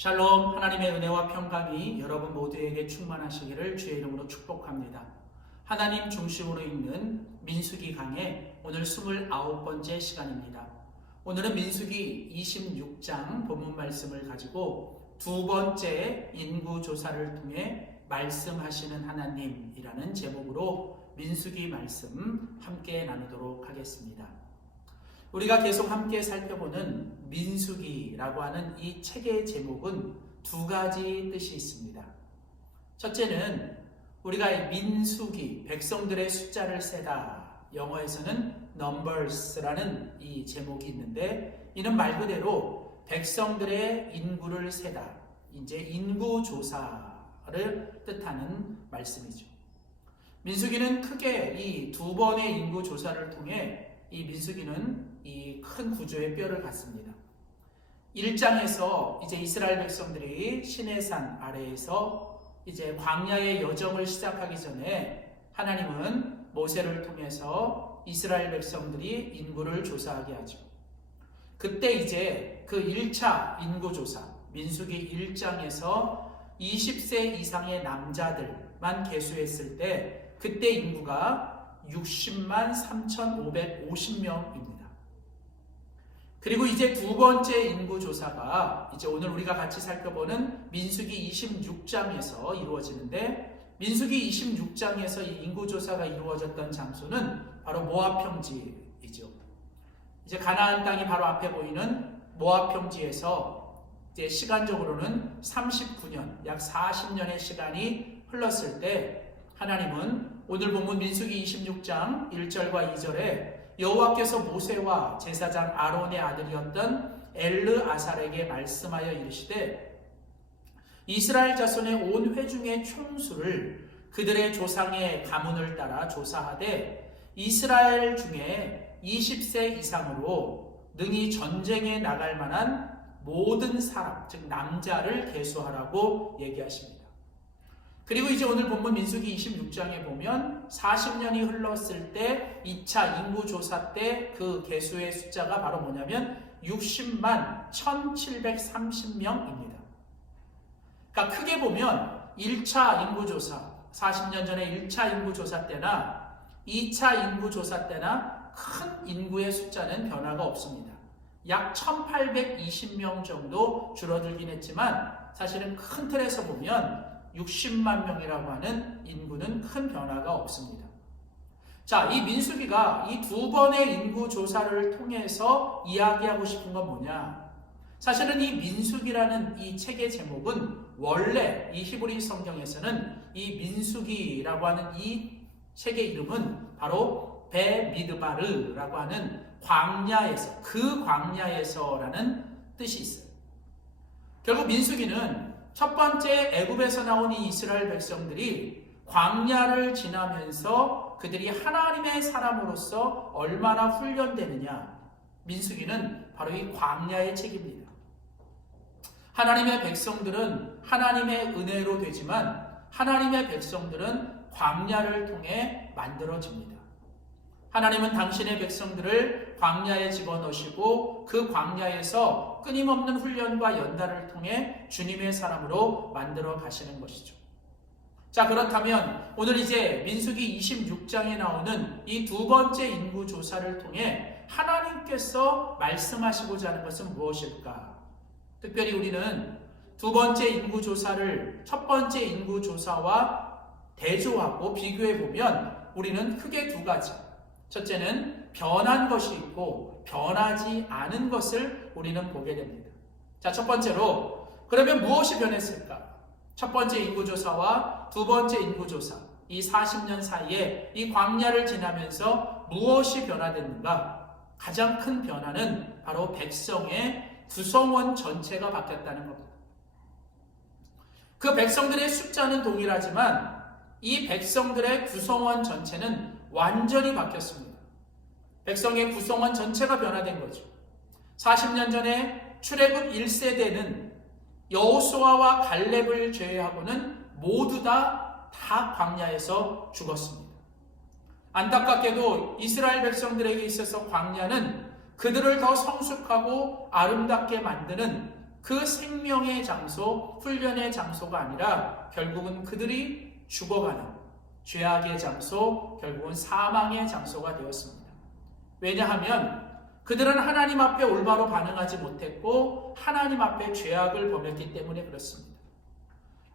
샬롬, 하나님의 은혜와 평강이 여러분 모두에게 충만하시기를 주의 이름으로 축복합니다. 하나님 중심으로 읽는 민수기 강의 오늘 29번째 시간입니다. 오늘은 민수기 26장 본문 말씀을 가지고 두 번째 인구조사를 통해 말씀하시는 하나님이라는 제목으로 민수기 말씀 함께 나누도록 하겠습니다. 우리가 계속 함께 살펴보는 민수기라고 하는 이 책의 제목은 두 가지 뜻이 있습니다. 첫째는 우리가 민수기, 백성들의 숫자를 세다, 영어에서는 numbers라는 이 제목이 있는데, 이는 말 그대로 백성들의 인구를 세다, 이제 인구조사를 뜻하는 말씀이죠. 민수기는 크게 이 두 번의 인구조사를 통해 이 민수기는 이 큰 구조의 뼈를 갖습니다. 1장에서 이제 이스라엘 백성들이 시내산 아래에서 이제 광야의 여정을 시작하기 전에 하나님은 모세를 통해서 이스라엘 백성들이 인구를 조사하게 하죠. 그때 이제 그 1차 인구조사, 민수기 1장에서 20세 이상의 남자들만 계수했을 때 그때 인구가 60만 3,550명입니다. 그리고 이제 두 번째 인구조사가 이제 오늘 우리가 같이 살펴보는 민수기 26장에서 이루어지는데, 민수기 26장에서 이 인구조사가 이루어졌던 장소는 바로 모압 평지이죠. 이제 가나안 땅이 바로 앞에 보이는 모압 평지에서 이제 시간적으로는 39년, 약 40년의 시간이 흘렀을 때 하나님은 오늘 본문 민수기 26장 1절과 2절에 여호와께서 모세와 제사장 아론의 아들이었던 엘르아살에게 말씀하여 이르시되 이스라엘 자손의 온 회중의 총수를 그들의 조상의 가문을 따라 조사하되 이스라엘 중에 20세 이상으로 능히 전쟁에 나갈 만한 모든 사람, 즉 남자를 계수하라고 얘기하십니다. 그리고 이제 오늘 본문 민수기 26장에 보면 40년이 흘렀을 때 2차 인구조사 때 그 계수의 숫자가 바로 뭐냐면 60만 1730명입니다. 그러니까 크게 보면 1차 인구조사, 40년 전에 1차 인구조사 때나 2차 인구조사 때나 큰 인구의 숫자는 변화가 없습니다. 약 1820명 정도 줄어들긴 했지만 사실은 큰 틀에서 보면 60만 명이라고 하는 인구는 큰 변화가 없습니다. 자, 이 민수기가 이 두 번의 인구조사를 통해서 이야기하고 싶은 건 뭐냐? 사실은 이 민수기라는 이 책의 제목은 원래 이 히브리 성경에서는 이 민수기라고 하는 이 책의 이름은 바로 베미드바르라고 하는 광야에서, 그 광야에서라는 뜻이 있어요. 결국 민수기는 첫 번째 애굽에서 나온 이 이스라엘 백성들이 광야를 지나면서 그들이 하나님의 사람으로서 얼마나 훈련되느냐, 민수기는 바로 이 광야의 책입니다. 하나님의 백성들은 하나님의 은혜로 되지만 하나님의 백성들은 광야를 통해 만들어집니다. 하나님은 당신의 백성들을 광야에 집어넣으시고 그 광야에서 끊임없는 훈련과 연단을 통해 주님의 사람으로 만들어 가시는 것이죠. 자, 그렇다면 오늘 이제 민수기 26장에 나오는 이 두 번째 인구조사를 통해 하나님께서 말씀하시고자 하는 것은 무엇일까? 특별히 우리는 두 번째 인구조사를 첫 번째 인구조사와 대조하고 비교해보면 우리는 크게 두 가지, 첫째는 변한 것이 있고 변하지 않은 것을 우리는 보게 됩니다. 자, 첫 번째로 그러면 무엇이 변했을까? 첫 번째 인구조사와 두 번째 인구조사, 이 40년 사이에 이 광야를 지나면서 무엇이 변화됐는가? 가장 큰 변화는 바로 백성의 구성원 전체가 바뀌었다는 겁니다. 그 백성들의 숫자는 동일하지만 이 백성들의 구성원 전체는 완전히 바뀌었습니다. 백성의 구성원 전체가 변화된 거죠. 40년 전에 출애굽 1세대는 여호수아와 갈렙을 제외하고는 모두 다 광야에서 죽었습니다. 안타깝게도 이스라엘 백성들에게 있어서 광야는 그들을 더 성숙하고 아름답게 만드는 그 생명의 장소, 훈련의 장소가 아니라 결국은 그들이 죽어가는 죄악의 장소, 결국은 사망의 장소가 되었습니다. 왜냐하면 그들은 하나님 앞에 올바로 반응하지 못했고 하나님 앞에 죄악을 범했기 때문에 그렇습니다.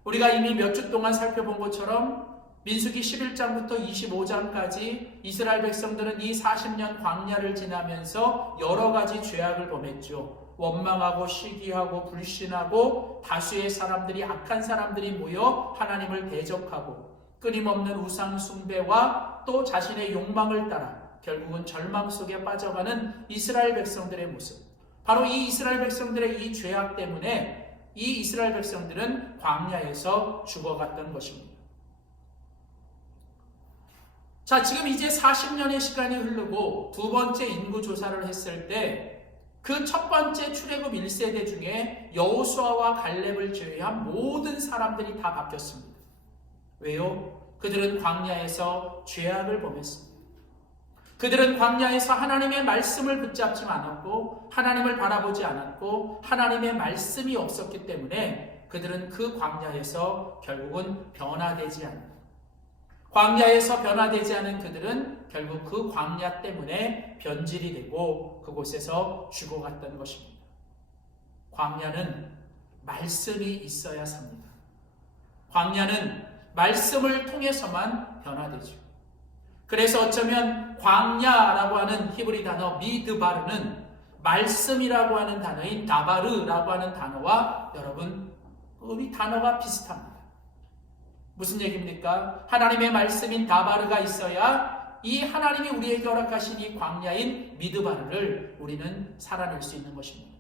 우리가 이미 몇 주 동안 살펴본 것처럼 민수기 11장부터 25장까지 이스라엘 백성들은 이 40년 광야를 지나면서 여러 가지 죄악을 범했죠. 원망하고 시기하고 불신하고 다수의 사람들이, 악한 사람들이 모여 하나님을 대적하고 끊임없는 우상 숭배와 또 자신의 욕망을 따라 결국은 절망 속에 빠져가는 이스라엘 백성들의 모습. 바로 이 이스라엘 백성들의 이 죄악 때문에 이 이스라엘 백성들은 광야에서 죽어갔던 것입니다. 자, 지금 이제 40년의 시간이 흐르고 두 번째 인구 조사를 했을 때 그 첫 번째 출애굽 1세대 중에 여호수아와 갈렙을 제외한 모든 사람들이 다 바뀌었습니다. 왜요? 그들은 광야에서 죄악을 범했습니다. 그들은 광야에서 하나님의 말씀을 붙잡지 않았고 하나님을 바라보지 않았고 하나님의 말씀이 없었기 때문에 그들은 그 광야에서 결국은 변화되지 않는, 광야에서 변화되지 않은 그들은 결국 그 광야 때문에 변질이 되고 그곳에서 죽어갔던 것입니다. 광야는 말씀이 있어야 삽니다. 광야는 말씀을 통해서만 변화되죠. 그래서 어쩌면 광야라고 하는 히브리 단어 미드바르는 말씀이라고 하는 단어인 다바르라고 하는 단어와 여러분 이 단어가 비슷합니다. 무슨 얘기입니까? 하나님의 말씀인 다바르가 있어야 이 하나님이 우리에게 허락하신 이 광야인 미드바르를 우리는 살아낼 수 있는 것입니다.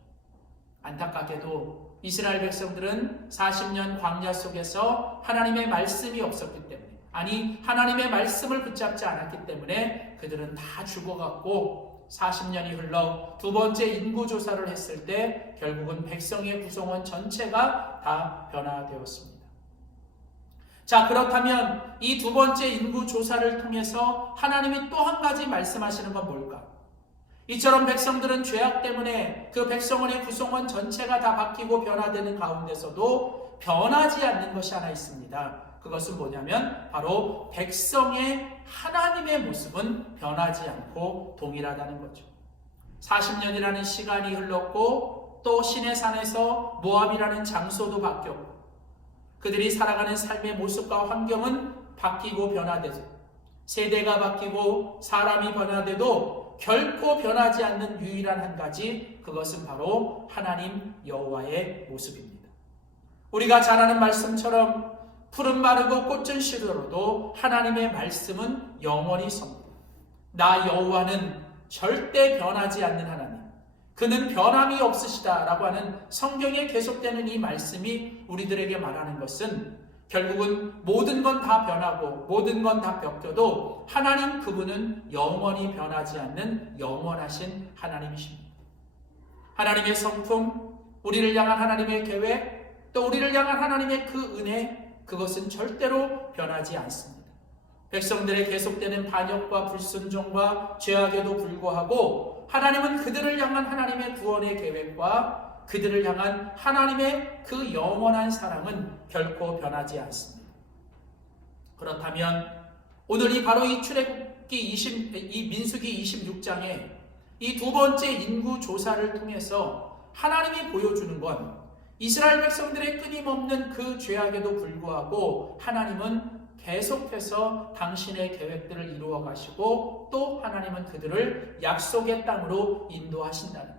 안타깝게도 이스라엘 백성들은 40년 광야 속에서 하나님의 말씀이 없었기 때문에, 아니 하나님의 말씀을 붙잡지 않았기 때문에 그들은 다 죽어갔고 40년이 흘러 두 번째 인구조사를 했을 때 결국은 백성의 구성원 전체가 다 변화되었습니다. 자, 그렇다면 이 두 번째 인구조사를 통해서 하나님이 또 한 가지 말씀하시는 건 뭘까? 이처럼 백성들은 죄악 때문에 그 백성원의 구성원 전체가 다 바뀌고 변화되는 가운데서도 변하지 않는 것이 하나 있습니다. 그것은 뭐냐면 바로 백성의 하나님의 모습은 변하지 않고 동일하다는 거죠. 40년이라는 시간이 흘렀고 또 시내산에서 모압이라는 장소도 바뀌었고 그들이 살아가는 삶의 모습과 환경은 바뀌고 변화되죠. 세대가 바뀌고 사람이 변화돼도 결코 변하지 않는 유일한 한 가지, 그것은 바로 하나님 여호와의 모습입니다. 우리가 잘 아는 말씀처럼 푸른 마르고 꽃은 시들어도 하나님의 말씀은 영원히 섭니다. 나 여호와는 절대 변하지 않는 하나님, 그는 변함이 없으시다라고 하는 성경에 계속되는 이 말씀이 우리들에게 말하는 것은 결국은 모든 건 다 변하고 모든 건 다 바뀌어도 하나님 그분은 영원히 변하지 않는 영원하신 하나님이십니다. 하나님의 성품, 우리를 향한 하나님의 계획, 또 우리를 향한 하나님의 그 은혜, 그것은 절대로 변하지 않습니다. 백성들의 계속되는 반역과 불순종과 죄악에도 불구하고 하나님은 그들을 향한 하나님의 구원의 계획과 그들을 향한 하나님의 그 영원한 사랑은 결코 변하지 않습니다. 그렇다면 오늘 바로 이 출애굽기 이 민수기 26장에 이 두 번째 인구 조사를 통해서 하나님이 보여주는 건 이스라엘 백성들의 끊임없는 그 죄악에도 불구하고 하나님은 계속해서 당신의 계획들을 이루어 가시고 또 하나님은 그들을 약속의 땅으로 인도하신다는 것.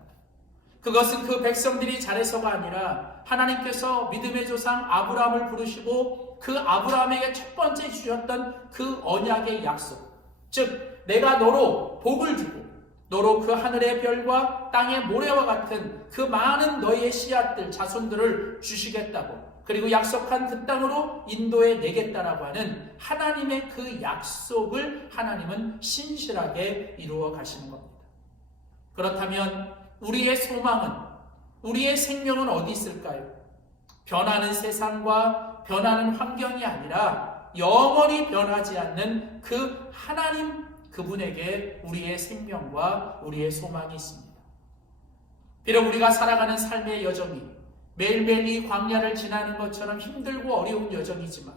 그것은 그 백성들이 잘해서가 아니라 하나님께서 믿음의 조상 아브라함을 부르시고 그 아브라함에게 첫 번째 주셨던 그 언약의 약속, 즉 내가 너로 복을 주고 너로 그 하늘의 별과 땅의 모래와 같은 그 많은 너희의 씨앗들, 자손들을 주시겠다고, 그리고 약속한 그 땅으로 인도해 내겠다라고 하는 하나님의 그 약속을 하나님은 신실하게 이루어 가시는 겁니다. 그렇다면 우리의 소망은, 우리의 생명은 어디 있을까요? 변하는 세상과 변하는 환경이 아니라 영원히 변하지 않는 그 하나님 그분에게 우리의 생명과 우리의 소망이 있습니다. 비록 우리가 살아가는 삶의 여정이 매일매일 이 광야를 지나는 것처럼 힘들고 어려운 여정이지만,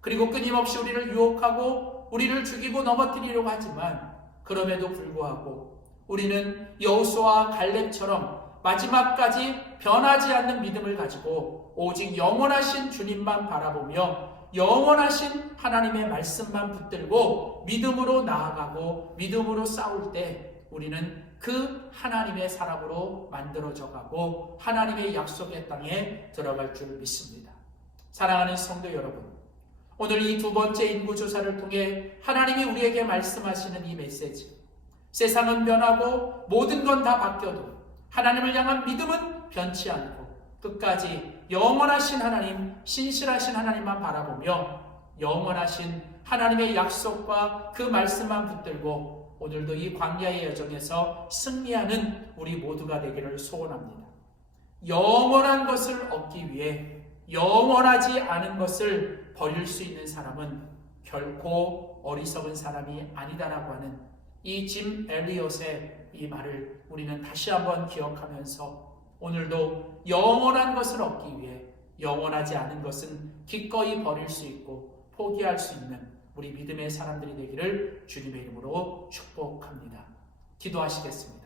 그리고 끊임없이 우리를 유혹하고 우리를 죽이고 넘어뜨리려고 하지만, 그럼에도 불구하고 우리는 여호수아와 갈렙처럼 마지막까지 변하지 않는 믿음을 가지고 오직 영원하신 주님만 바라보며 영원하신 하나님의 말씀만 붙들고 믿음으로 나아가고 믿음으로 싸울 때 우리는 그 하나님의 사람으로 만들어져 가고 하나님의 약속의 땅에 들어갈 줄 믿습니다. 사랑하는 성도 여러분, 오늘 이 두 번째 인구조사를 통해 하나님이 우리에게 말씀하시는 이 메시지, 세상은 변하고 모든 건 다 바뀌어도 하나님을 향한 믿음은 변치 않고 끝까지 영원하신 하나님, 신실하신 하나님만 바라보며 영원하신 하나님의 약속과 그 말씀만 붙들고 오늘도 이 광야의 여정에서 승리하는 우리 모두가 되기를 소원합니다. 영원한 것을 얻기 위해 영원하지 않은 것을 버릴 수 있는 사람은 결코 어리석은 사람이 아니다라고 하는 이 짐 엘리엇의 이 말을 우리는 다시 한번 기억하면서 오늘도 영원한 것을 얻기 위해 영원하지 않은 것은 기꺼이 버릴 수 있고 포기할 수 있는 우리 믿음의 사람들이 되기를 주님의 이름으로 축복합니다. 기도하시겠습니다.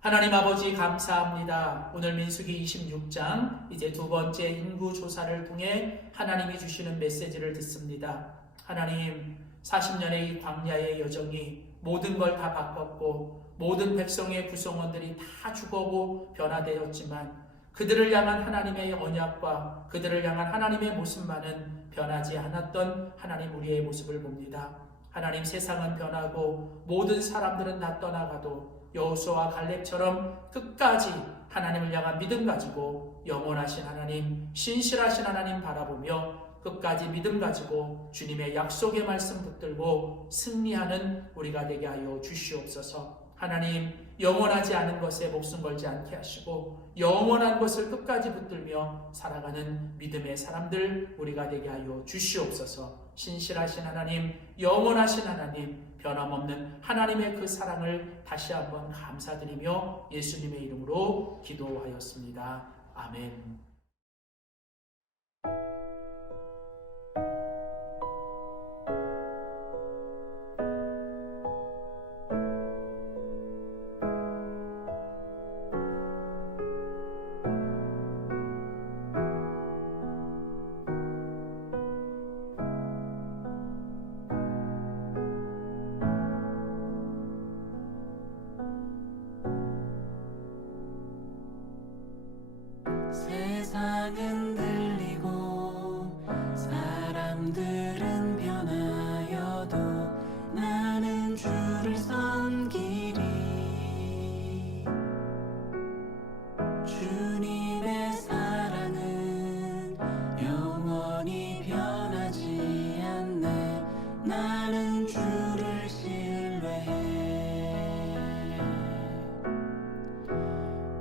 하나님 아버지 감사합니다. 오늘 민수기 26장 이제 두 번째 인구조사를 통해 하나님이 주시는 메시지를 듣습니다. 하나님, 40년의 이 광야의 여정이 모든 걸 다 바꿨고 모든 백성의 구성원들이 다 죽어고 변화되었지만 그들을 향한 하나님의 언약과 그들을 향한 하나님의 모습만은 변하지 않았던 하나님 우리의 모습을 봅니다. 하나님, 세상은 변하고 모든 사람들은 다 떠나가도 여호수아와 갈렙처럼 끝까지 하나님을 향한 믿음 가지고 영원하신 하나님, 신실하신 하나님 바라보며 끝까지 믿음 가지고 주님의 약속의 말씀 붙들고 승리하는 우리가 되게 하여 주시옵소서. 하나님, 영원하지 않은 것에 목숨 걸지 않게 하시고 영원한 것을 끝까지 붙들며 살아가는 믿음의 사람들 우리가 되게 하여 주시옵소서. 신실하신 하나님, 영원하신 하나님, 변함없는 하나님의 그 사랑을 다시 한번 감사드리며 예수님의 이름으로 기도하였습니다. 아멘. 세상은 들리고 사람들은 변하여도 나는 주를 섬기리. 주님의 사랑은 영원히 변하지 않네. 나는 주를 신뢰해.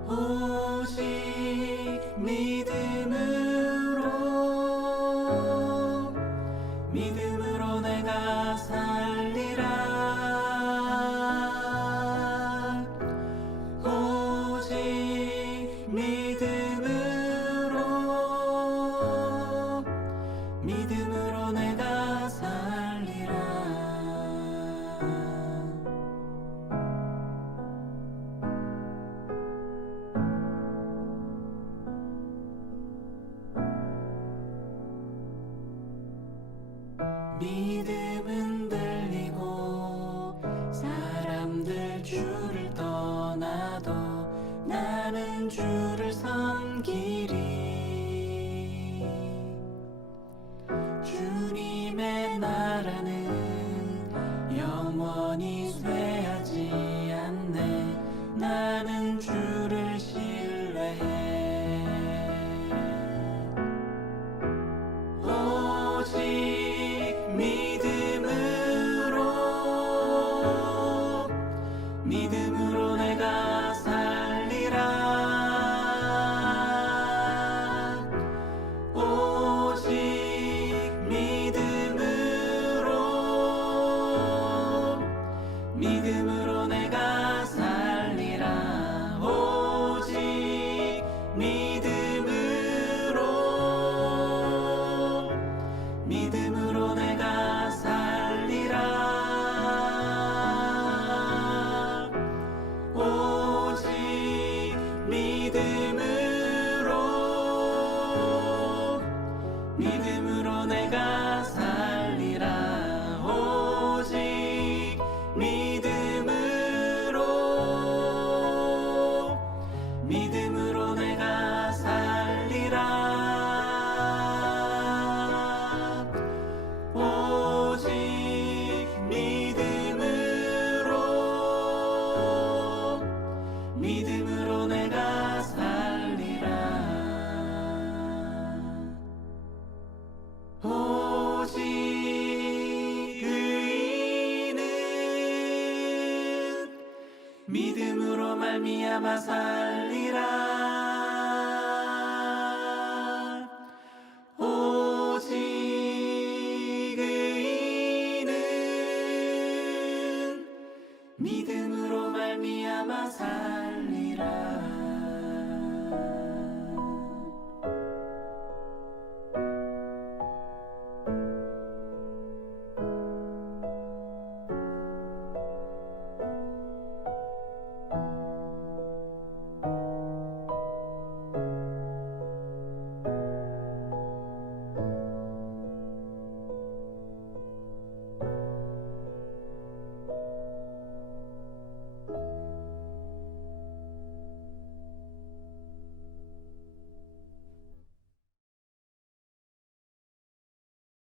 오직 믿음으로 내가 살리라. 오직 믿음으로 내가 살리라. 믿음은 들리고 사람들 주를 떠나도 나는 주를 섬기리. 주님의 나라는 영원히 쇠하지 않네. 나는 주를 신뢰해. 오직 믿음으로 내가 살리라. 말미암아 살리라. 오직 의인은 믿음으로 말미암아 살리라.